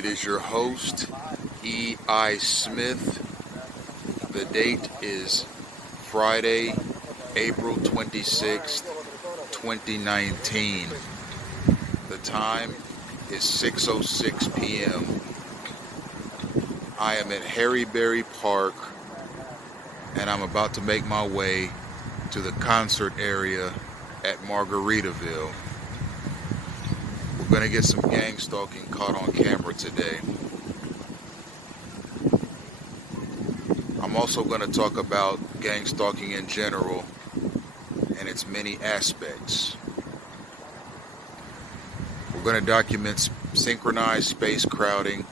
It is your host, E.I. Smith. The date is Friday, April 26th, 2019. The time is 6:06 p.m. I am at Harryberry Park, and I'm about to make my way to the concert area at Margaritaville. We're going to get some gang stalking caught on camera today. I'm also going to talk about gang stalking in general and its many aspects. We're going to document synchronized space crowding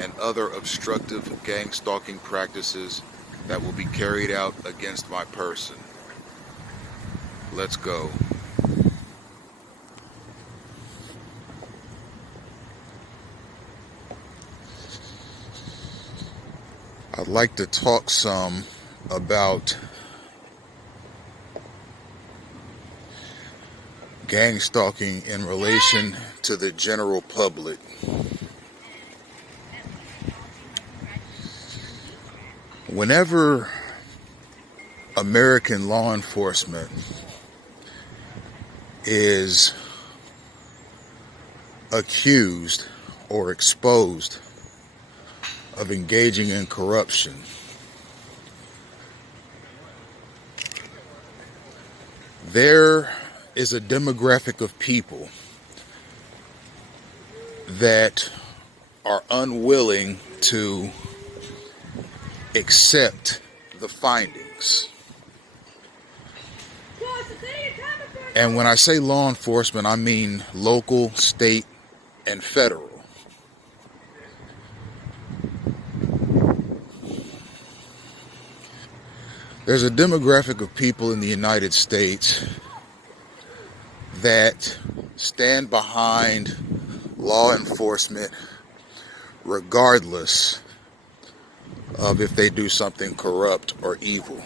and other obstructive gang stalking practices that will be carried out against my person. Let's go. I'd like to talk some about gang stalking in relation to the general public. Whenever American law enforcement is accused or exposed of engaging in corruption, there is a demographic of people that are unwilling to accept the findings. And when I say law enforcement, I mean local, state, and federal. There's a demographic of people in the United States that stand behind law enforcement regardless of if they do something corrupt or evil.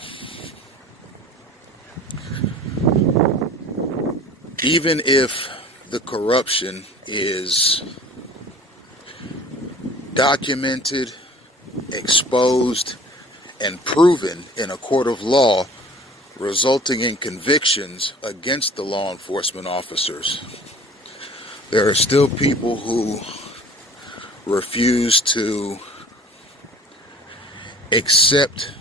Even if the corruption is documented, exposed, and proven in a court of law, resulting in convictions against the law enforcement officers, there are still people who refuse to accept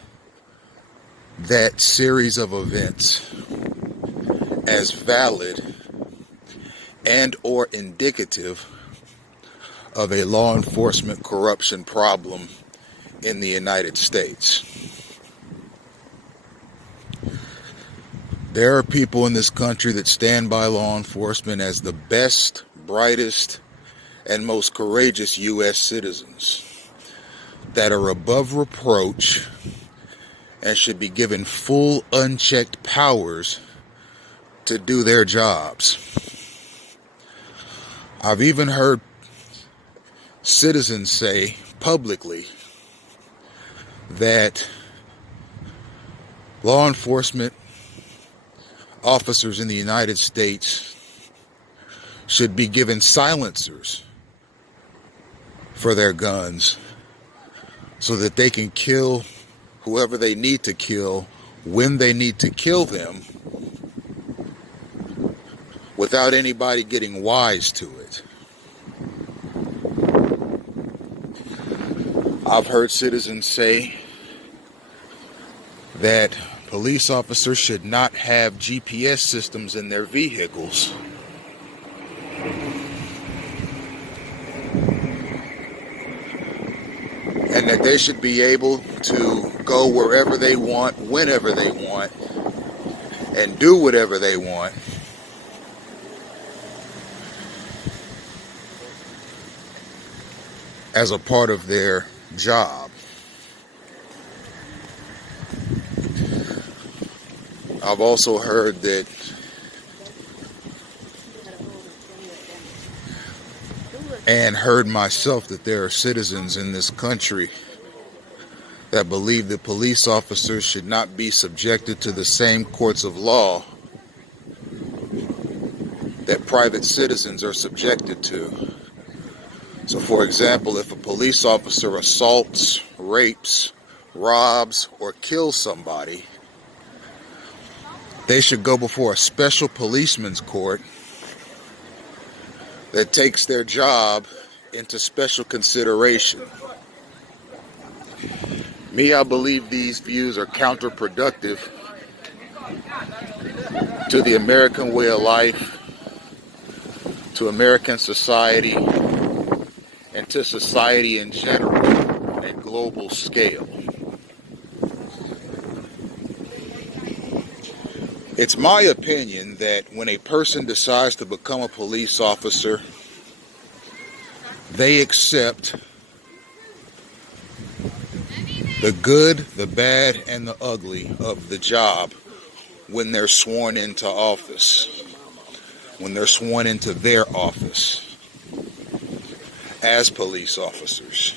that series of events as valid and or indicative of a law enforcement corruption problem in the United States. There are people in this country that stand by law enforcement as the best, brightest, and most courageous U.S. citizens that are above reproach and should be given full, unchecked powers to do their jobs. I've even heard citizens say publicly that law enforcement officers in the United States should be given silencers for their guns so that they can kill whoever they need to kill when they need to kill them without anybody getting wise to it. I've heard citizens say that police officers should not have GPS systems in their vehicles. And that they should be able to go wherever they want, whenever they want, and do whatever they want as a part of their job. I've also heard that and heard myself that there are citizens in this country that believe that police officers should not be subjected to the same courts of law that private citizens are subjected to. So for example, if a police officer assaults, rapes, robs, or kills somebody, they should go before a special policeman's court that takes their job into special consideration. Me, I believe these views are counterproductive to the American way of life, to American society, and to society in general on a global scale. It's my opinion that when a person decides to become a police officer, they accept the good, the bad, and the ugly of the job when they're sworn into office, when they're sworn into their office as police officers.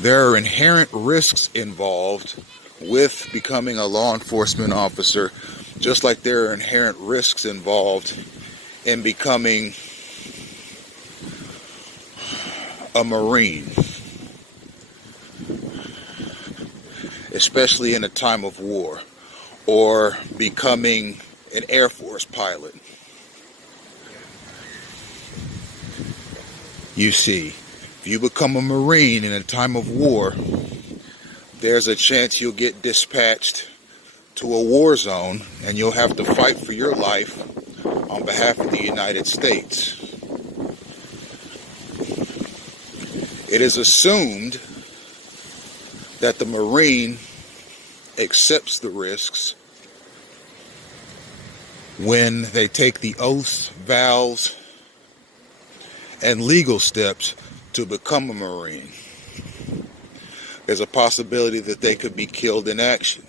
There are inherent risks involved with becoming a law enforcement officer, just like there are inherent risks involved in becoming a Marine, especially in a time of war, or becoming an Air Force pilot. You see, if you become a Marine in a time of war, there's a chance you'll get dispatched to a war zone and you'll have to fight for your life on behalf of the United States. It is assumed that the Marine accepts the risks when they take the oaths, vows, and legal steps to become a Marine. There's a possibility that they could be killed in action.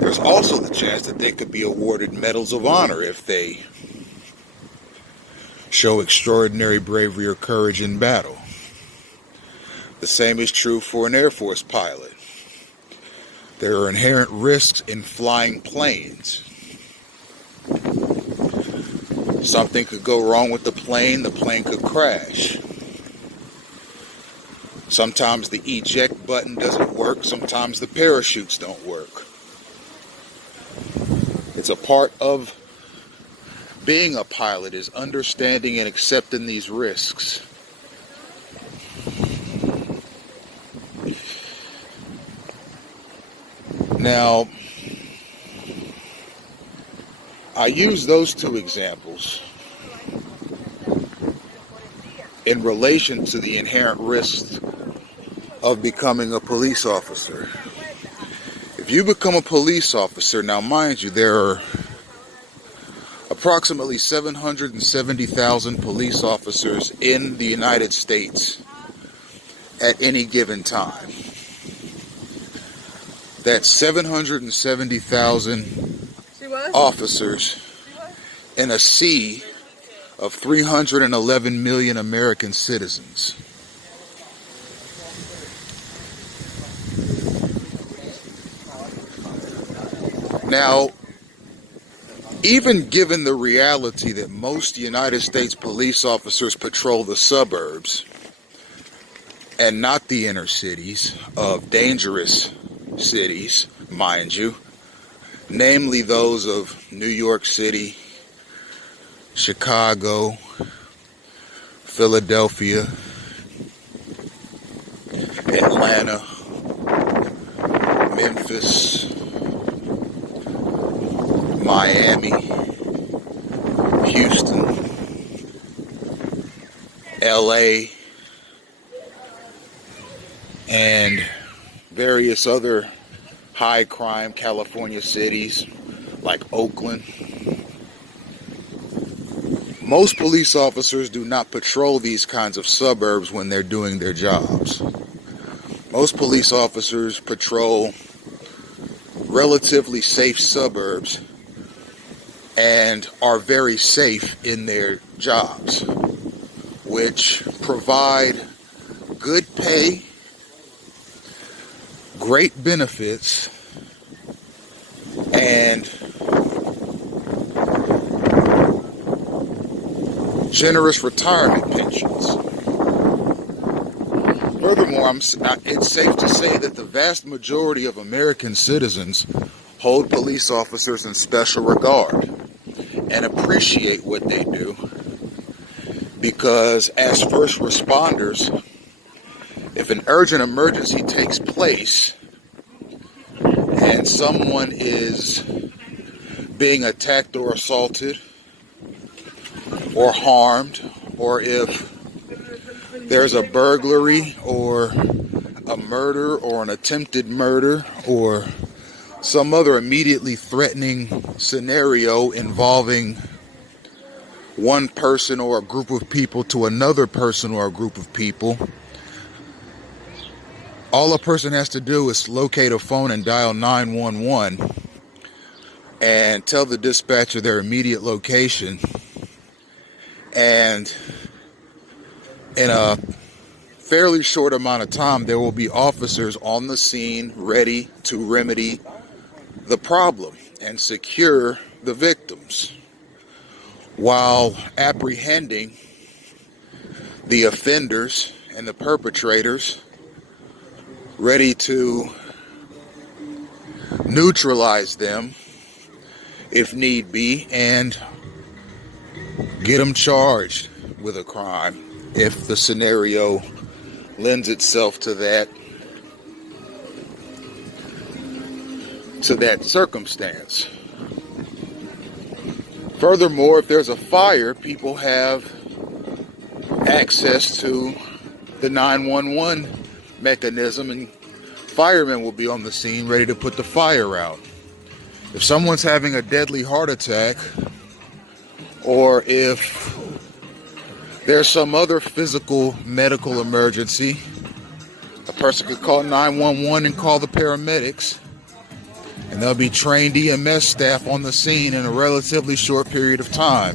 There's also the chance that they could be awarded medals of honor if they show extraordinary bravery or courage in battle. The same is true for an Air Force pilot. There are inherent risks in flying planes. Something could go wrong with the plane could crash. Sometimes the eject button doesn't work, sometimes the parachutes don't work. It's a part of being a pilot, is understanding and accepting these risks. Now, I use those two examples in relation to the inherent risks of becoming a police officer. If you become a police officer, now mind you, there are approximately 770,000 police officers in the United States at any given time. That's 770,000 officers in a sea of 311 million American citizens. Now, even given the reality that most United States police officers patrol the suburbs and not the inner cities of dangerous cities, mind you, namely those of New York City, Chicago, Philadelphia, Atlanta, Memphis, Miami, Houston, LA, and various other high crime California cities like Oakland. Most police officers do not patrol these kinds of suburbs when they're doing their jobs. Most police officers patrol relatively safe suburbs and are very safe in their jobs, which provide good pay, great benefits, and generous retirement pensions. Furthermore, it's safe to say that the vast majority of American citizens hold police officers in special regard and appreciate what they do, because as first responders, if an urgent emergency takes place and someone is being attacked or assaulted or harmed, or if there's a burglary or a murder or an attempted murder or some other immediately threatening scenario involving one person or a group of people to another person or a group of people, all a person has to do is locate a phone and dial 911 and tell the dispatcher their immediate location, and in a fairly short amount of time there will be officers on the scene ready to remedy the problem and secure the victims while apprehending the offenders and the perpetrators, ready to neutralize them if need be and get them charged with a crime if the scenario lends itself to that circumstance. Furthermore, if there's a fire, people have access to the 911 mechanism, and firemen will be on the scene ready to put the fire out. If someone's having a deadly heart attack, or if there's some other physical medical emergency, a person could call 911 and call the paramedics, and there'll be trained EMS staff on the scene in a relatively short period of time.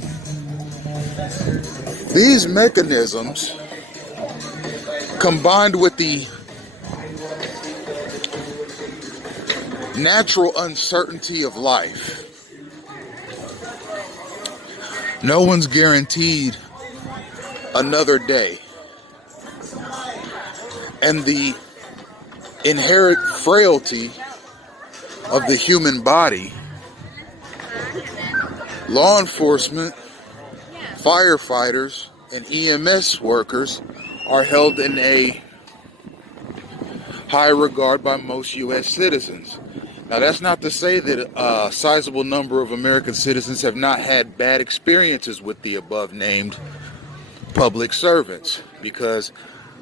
These mechanisms, combined with the natural uncertainty of life, no one's guaranteed another day, and the inherent frailty of the human body, law enforcement, firefighters, and EMS workers are held in a high regard by most U.S. citizens. Now, that's not to say that a sizable number of American citizens have not had bad experiences with the above named public servants, because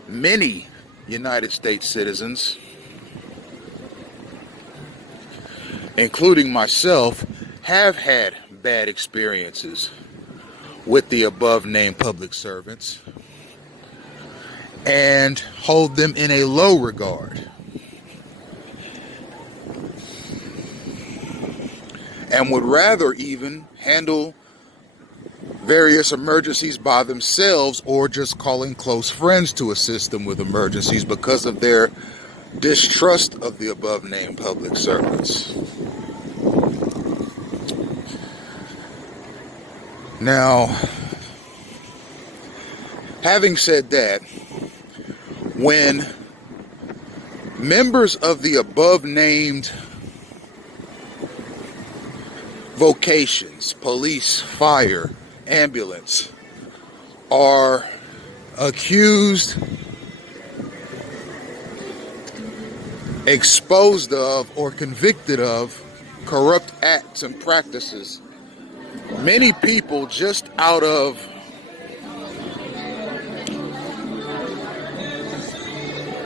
many United States citizens, including myself, have had bad experiences with the above named public servants and hold them in a low regard, and would rather even handle various emergencies by themselves, or just calling close friends to assist them with emergencies because of their distrust of the above named public servants. Now, having said that, when members of the above named vocations, police, fire, ambulance, are accused, exposed of, or convicted of corrupt acts and practices, many people, just out of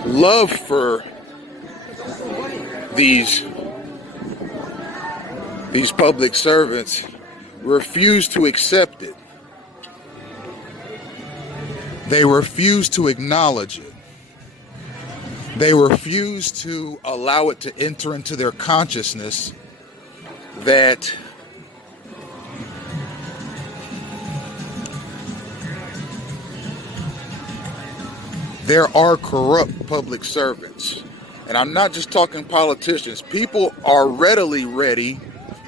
love for these public servants, refuse to accept it. They refuse to acknowledge it. They refuse to allow it to enter into their consciousness that there are corrupt public servants. And I'm not just talking politicians. People are readily ready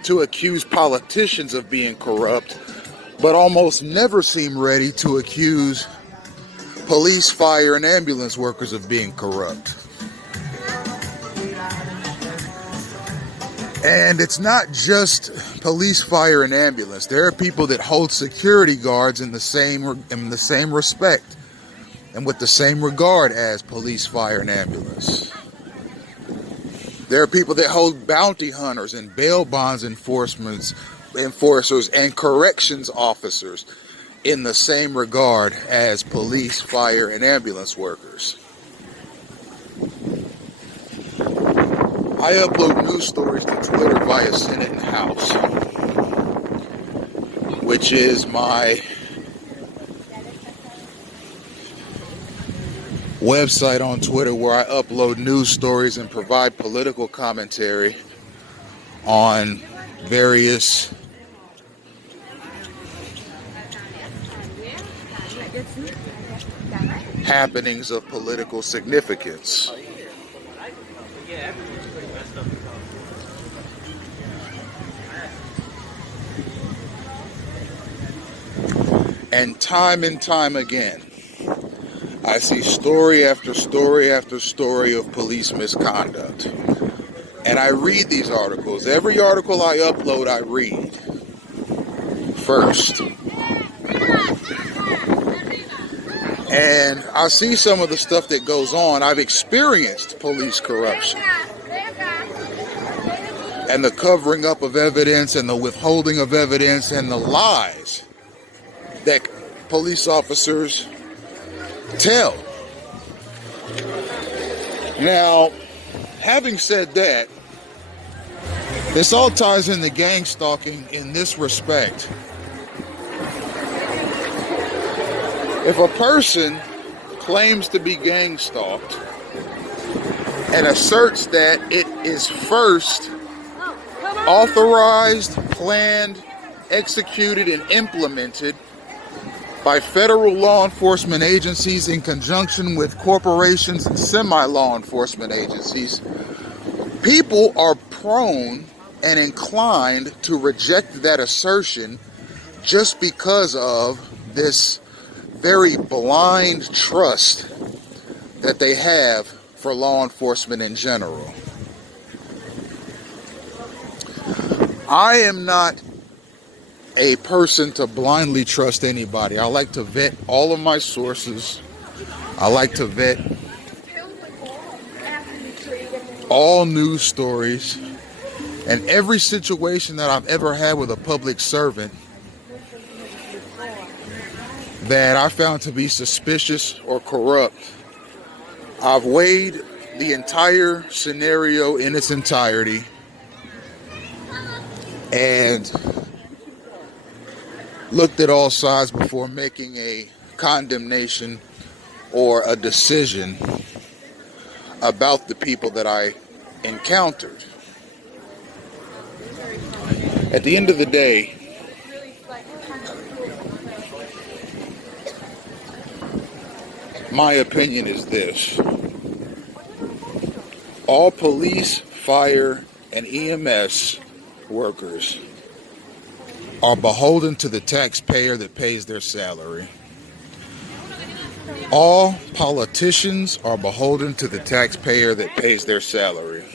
to accuse politicians of being corrupt but almost never seem ready to accuse police, fire, and ambulance workers of being corrupt. And it's not just police, fire, and ambulance. There are people that hold security guards in the same respect and with the same regard as police, fire, and ambulance. There are people that hold bounty hunters and bail bonds enforcers and corrections officers in the same regard as police, fire, and ambulance workers. I upload news stories to Twitter via Senate and House, which is my website on Twitter, where I upload news stories and provide political commentary on various happenings of political significance. And time again, I see story after story after story of police misconduct. And I read these articles. Every article I upload, I read first. And I see some of the stuff that goes on. I've experienced police corruption and the covering up of evidence and the withholding of evidence and the lies that police officers tell. Now, having said that, this all ties into gang-stalking in this respect. If a person claims to be gang-stalked and asserts that it is first authorized, planned, executed, and implemented by federal law enforcement agencies in conjunction with corporations and semi-law enforcement agencies, people are prone and inclined to reject that assertion just because of this very blind trust that they have for law enforcement in general. I am not a person to blindly trust anybody. I like to vet all of my sources. I like to vet all news stories, and every situation that I've ever had with a public servant that I found to be suspicious or corrupt, I've weighed the entire scenario in its entirety and looked at all sides before making a condemnation or a decision about the people that I encountered. At the end of the day, my opinion is this: all police, fire, and EMS workers are beholden to the taxpayer that pays their salary. All politicians are beholden to the taxpayer that pays their salary.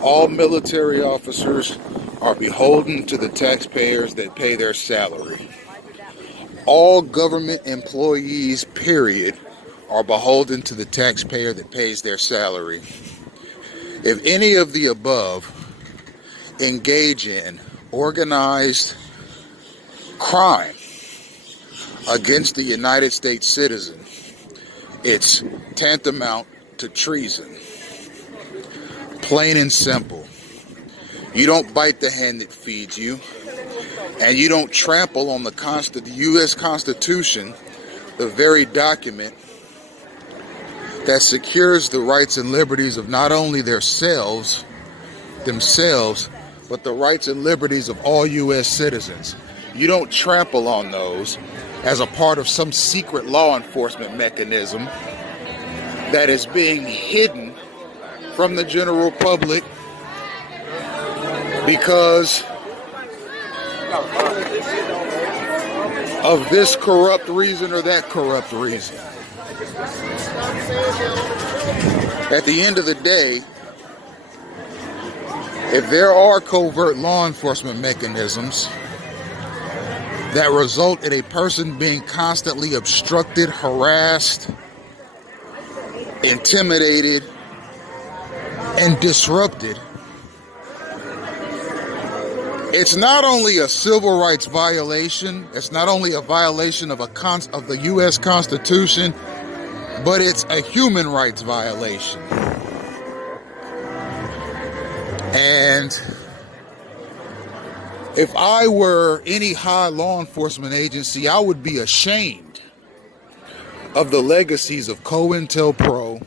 All military officers are beholden to the taxpayers that pay their salary. All government employees, period, are beholden to the taxpayer that pays their salary. If any of the above engage in organized crime against the United States citizen, it's tantamount to treason. Plain and simple. You don't bite the hand that feeds you, and you don't trample on the U.S. Constitution, the very document that secures the rights and liberties of not only themselves, but the rights and liberties of all U.S. citizens. You don't trample on those as a part of some secret law enforcement mechanism that is being hidden from the general public because of this corrupt reason or that corrupt reason. At the end of the day, if there are covert law enforcement mechanisms that result in a person being constantly obstructed, harassed, intimidated, and disrupted, it's not only a civil rights violation, it's not only a violation of the U.S. Constitution, but it's a human rights violation. And if I were any high law enforcement agency, I would be ashamed of the legacies of COINTELPRO,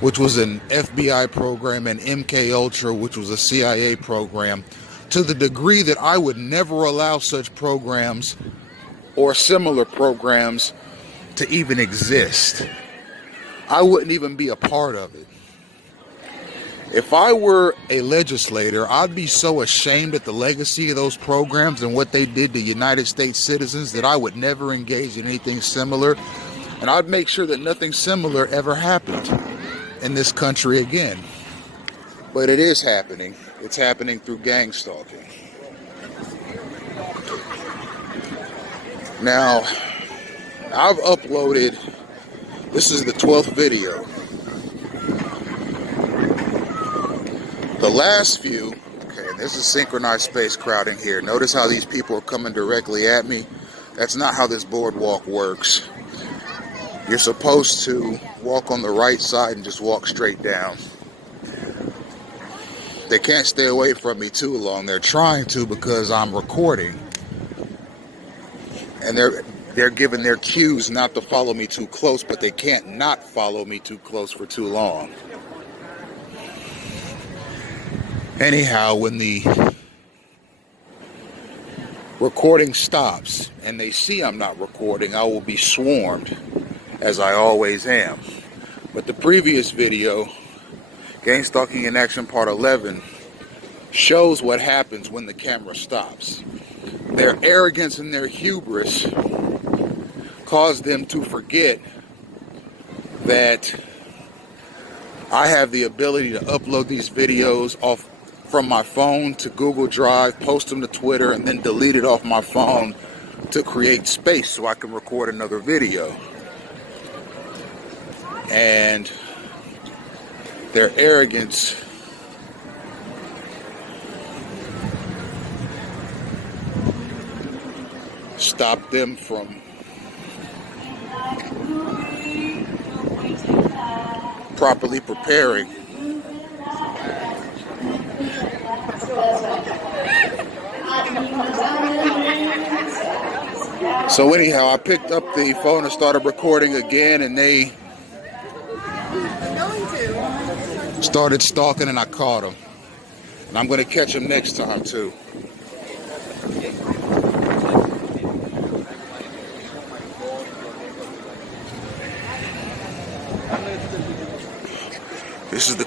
which was an FBI program, and MK Ultra, which was a CIA program, to the degree that I would never allow such programs or similar programs to even exist. I wouldn't even be a part of it. If I were a legislator, I'd be so ashamed at the legacy of those programs and what they did to United States citizens that I would never engage in anything similar. And I'd make sure that nothing similar ever happened in this country again. But it is happening. It's happening through gang-stalking. Now, I've uploaded, this is the 12th video. The last few, okay, this is synchronized space crowding here. Notice how these people are coming directly at me. That's not how this boardwalk works. You're supposed to walk on the right side and just walk straight down. They can't stay away from me too long. They're trying to because I'm recording. And they're given their cues not to follow me too close, but they can't not follow me too close for too long. Anyhow, when the recording stops and they see I'm not recording, I will be swarmed, as I always am. But the previous video, Gang-stalking in Action Part 11, shows what happens when the camera stops. Their arrogance and their hubris cause them to forget that I have the ability to upload these videos off from my phone to Google Drive, post them to Twitter, and then delete it off my phone to create space so I can record another video. And their arrogance stopped them from properly preparing. So anyhow, I picked up the phone and started recording again, and they started stalking, and I caught them. And I'm going to catch them next time too. This is the